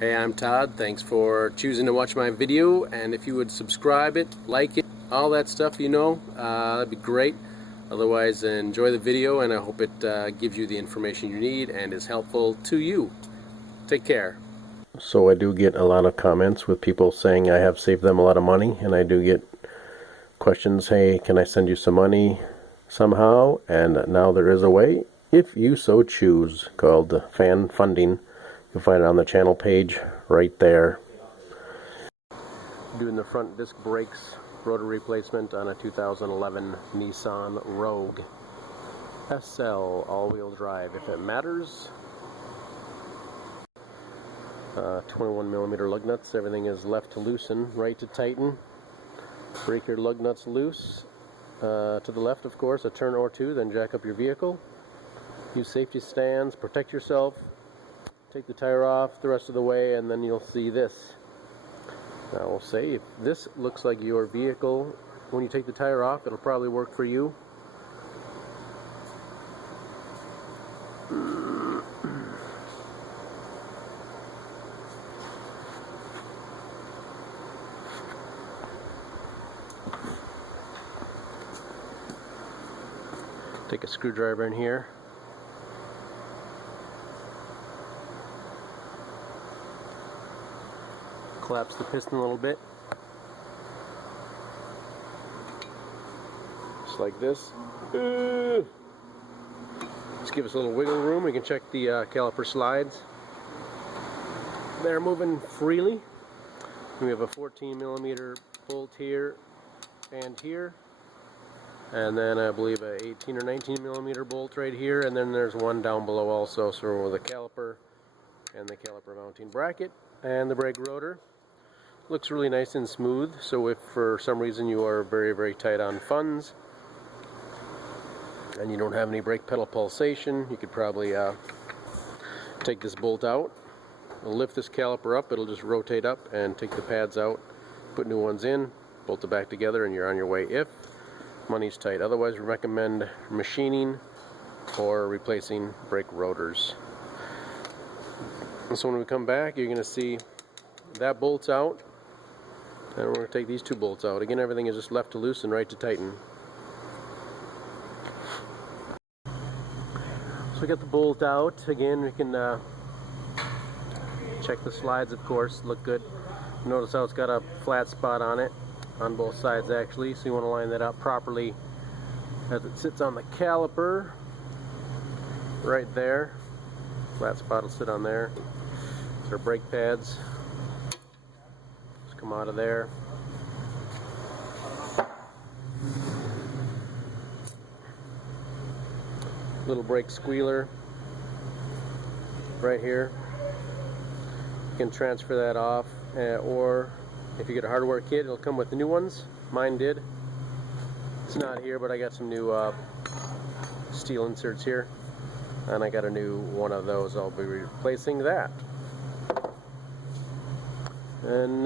Hey, I'm Todd. Thanks for choosing to watch my video, and if you would subscribe it, like it, all that stuff, that'd be great. Otherwise, enjoy the video, and I hope it gives you the information you need and is helpful to you. Take care. So I do get a lot of comments with people saying I have saved them a lot of money, and I do get questions, hey, can I send you some money somehow? And now there is a way, if you so choose, called fan funding. You'll find it on the channel page right there. Doing the front disc brakes rotor replacement on a 2011 Nissan Rogue SL all-wheel drive, if it matters. 21mm lug nuts. Everything is left to loosen, right to tighten. Break your lug nuts loose. To the left, of course, a turn or two, then jack up your vehicle. Use safety stands, protect yourself. Take the tire off the rest of the way, and then you'll see this. Now we'll say, if this looks like your vehicle, when you take the tire off, it'll probably work for you. Take a screwdriver in here. Collapse the piston a little bit. Just like this. Just give us a little wiggle room. We can check the caliper slides. They're moving freely. We have a 14mm bolt here and here. And then I believe a 18 or 19mm bolt right here. And then there's one down below also. So with a caliper and the caliper mounting bracket and the brake rotor. Looks really nice and smooth, so if for some reason you are very tight on funds and you don't have any brake pedal pulsation, you could probably take this bolt out. It'll lift this caliper up, it'll just rotate up and take the pads out, put new ones in, bolt it back together, and you're on your way if money's tight. Otherwise, we recommend machining or replacing brake rotors. And so when we come back, you're going to see that bolt's out. And we're going to take these two bolts out. Again, everything is just left to loosen, right to tighten. So we got the bolt out. Again, we can check the slides, of course. Look good. Notice how it's got a flat spot on it, on both sides actually. So you want to line that up properly as it sits on the caliper. Right there. Flat spot will sit on there. These are brake pads. Come out of there. Little brake squealer right here. You can transfer that off, or if you get a hardware kit, it'll come with the new ones. Mine did. It's not here, but I got some new steel inserts here, and I got a new one of those. I'll be replacing that. And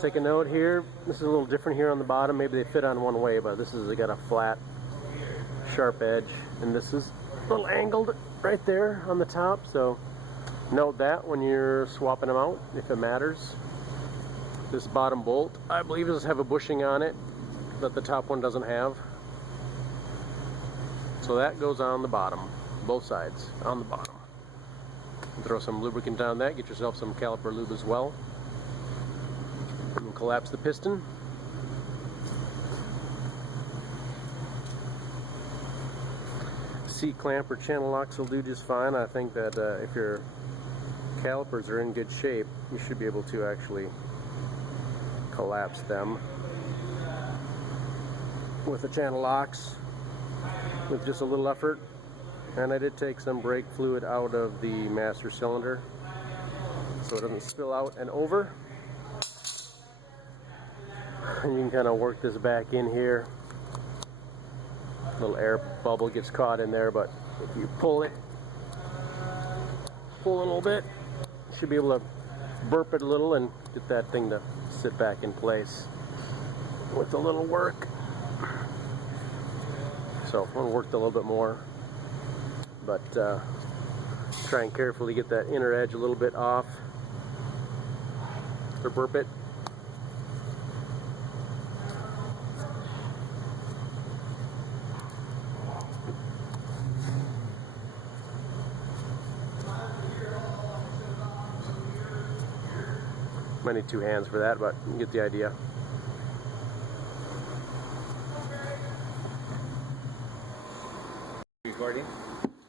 take a note here, this is a little different here on the bottom. Maybe they fit on one way, but this is got a flat, sharp edge, and this is a little angled right there on the top, so note that when you're swapping them out, if it matters. This bottom bolt, I believe, does have a bushing on it that the top one doesn't have. So that goes on the bottom, both sides, on the bottom. Throw some lubricant on that, get yourself some caliper lube as well. And collapse the piston. C-clamp or channel locks will do just fine. I think that if your calipers are in good shape, you should be able to actually collapse them with the channel locks with just a little effort. And I did take some brake fluid out of the master cylinder so it doesn't spill out and over. And you can kind of work this back in here. A little air bubble gets caught in there, but if you pull a little bit, you should be able to burp it a little and get that thing to sit back in place with a little work. So I'm going to work a little bit more, but try and carefully get that inner edge a little bit off or burp it. Might need two hands for that, but you get the idea. Recording?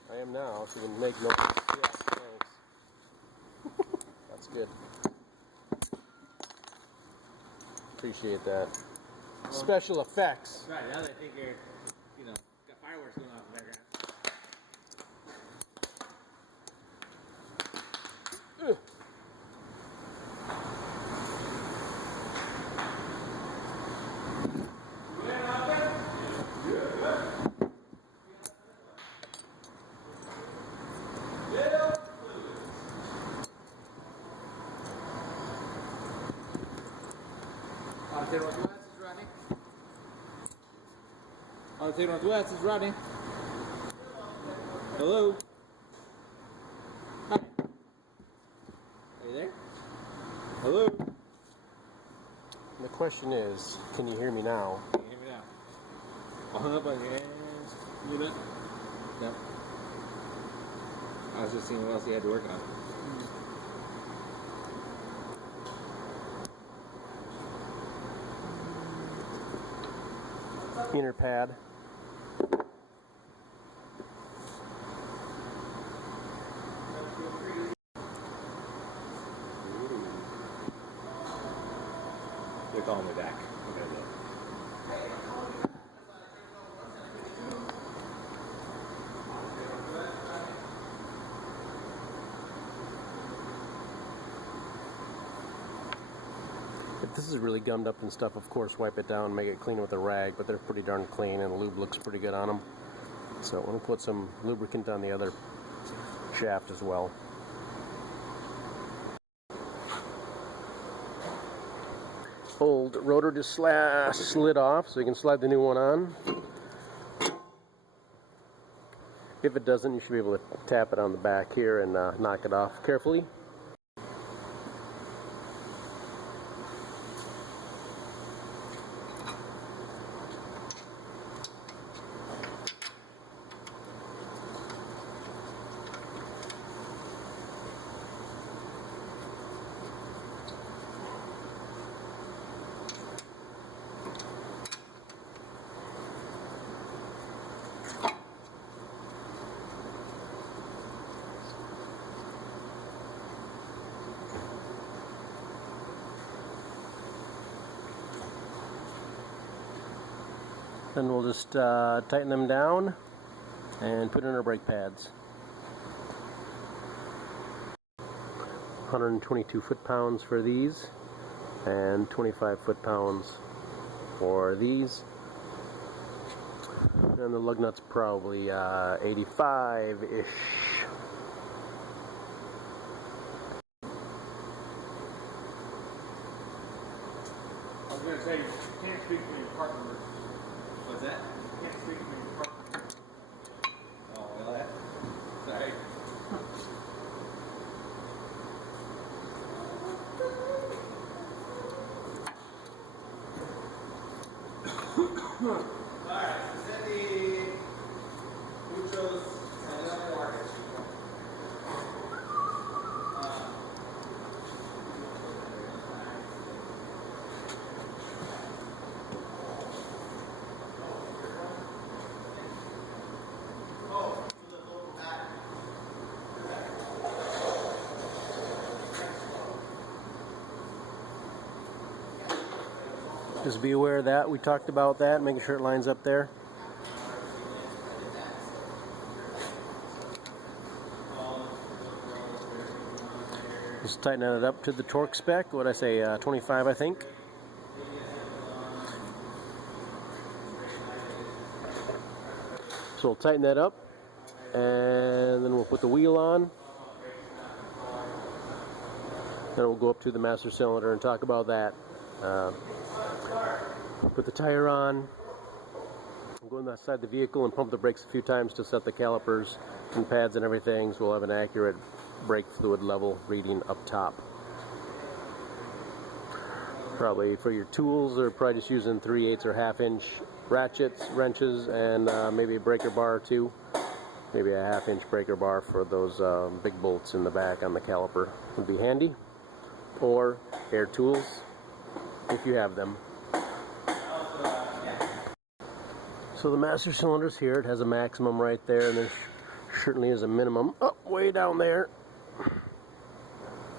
I am now, so you can make noise. Yeah, thanks. That's good. Appreciate that. Special effects. Right, now they think you're, you know, got fireworks going off in the background. Ugh. Untitled Northwest is running. Untitled Northwest is running. Hello? Hi. Are you there? Hello? The question is, can you hear me now? Can you hear me now? I'll hung up on your hands. You look? No. I was just seeing what else you had to work on. Inner pad. They're calling me back. If this is really gummed up and stuff, of course, wipe it down, make it clean with a rag, but they're pretty darn clean and the lube looks pretty good on them. So I'm going to put some lubricant on the other shaft as well. Old rotor just slid off, so you can slide the new one on. If it doesn't, you should be able to tap it on the back here and knock it off carefully. Then we'll just tighten them down and put in our brake pads. 122 foot-pounds for these and 25 foot-pounds for these. And the lug nut's probably 85-ish. I was going to say, you can't speak to your partner. What's that? You can't speak to your partner. Oh, well, that. Sorry. Alright, is that the Outtros and the market? Just be aware of that. We talked about that, making sure it lines up there. Just tighten it up to the torque spec. What did I say, 25, I think. So we'll tighten that up, and then we'll put the wheel on. Then we'll go up to the master cylinder and talk about that. Put the tire on, go inside the vehicle and pump the brakes a few times to set the calipers and pads and everything, so we'll have an accurate brake fluid level reading up top. Probably for your tools, they're probably just using 3/8 or 1/2 inch ratchets, wrenches, and maybe a breaker bar or two. Maybe a 1/2 inch breaker bar for those big bolts in the back on the caliper would be handy. Or air tools, if you have them. So the master cylinder's here. It has a maximum right there, and there certainly is a minimum. Oh, way down there.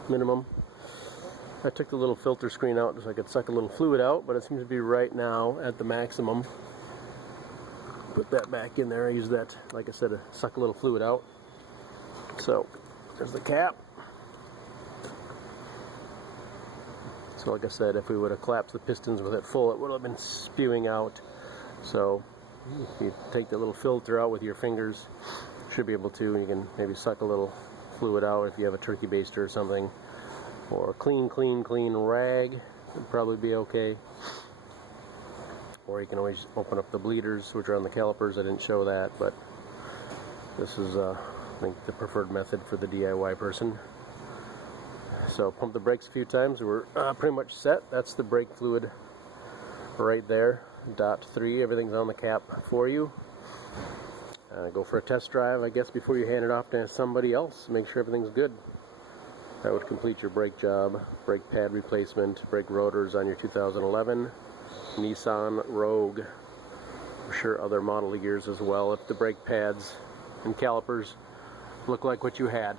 Minimum. I took the little filter screen out so I could suck a little fluid out, but it seems to be right now at the maximum. Put that back in there. I use that, like I said, to suck a little fluid out. So there's the cap. So like I said, if we would have collapsed the pistons with it full, it would have been spewing out. So if you take the little filter out with your fingers, you should be able to. You can maybe suck a little fluid out if you have a turkey baster or something. Or a clean rag would probably be okay. Or you can always open up the bleeders, which are on the calipers. I didn't show that, but this is, I think, the preferred method for the DIY person. So pump the brakes a few times. We're pretty much set. That's the brake fluid right there. .3. Everything's on the cap for you. Go for a test drive, I guess, before you hand it off to somebody else. Make sure everything's good. That would complete your brake job. Brake pad replacement, brake rotors on your 2011 Nissan Rogue. I'm sure other model years as well, if the brake pads and calipers look like what you had.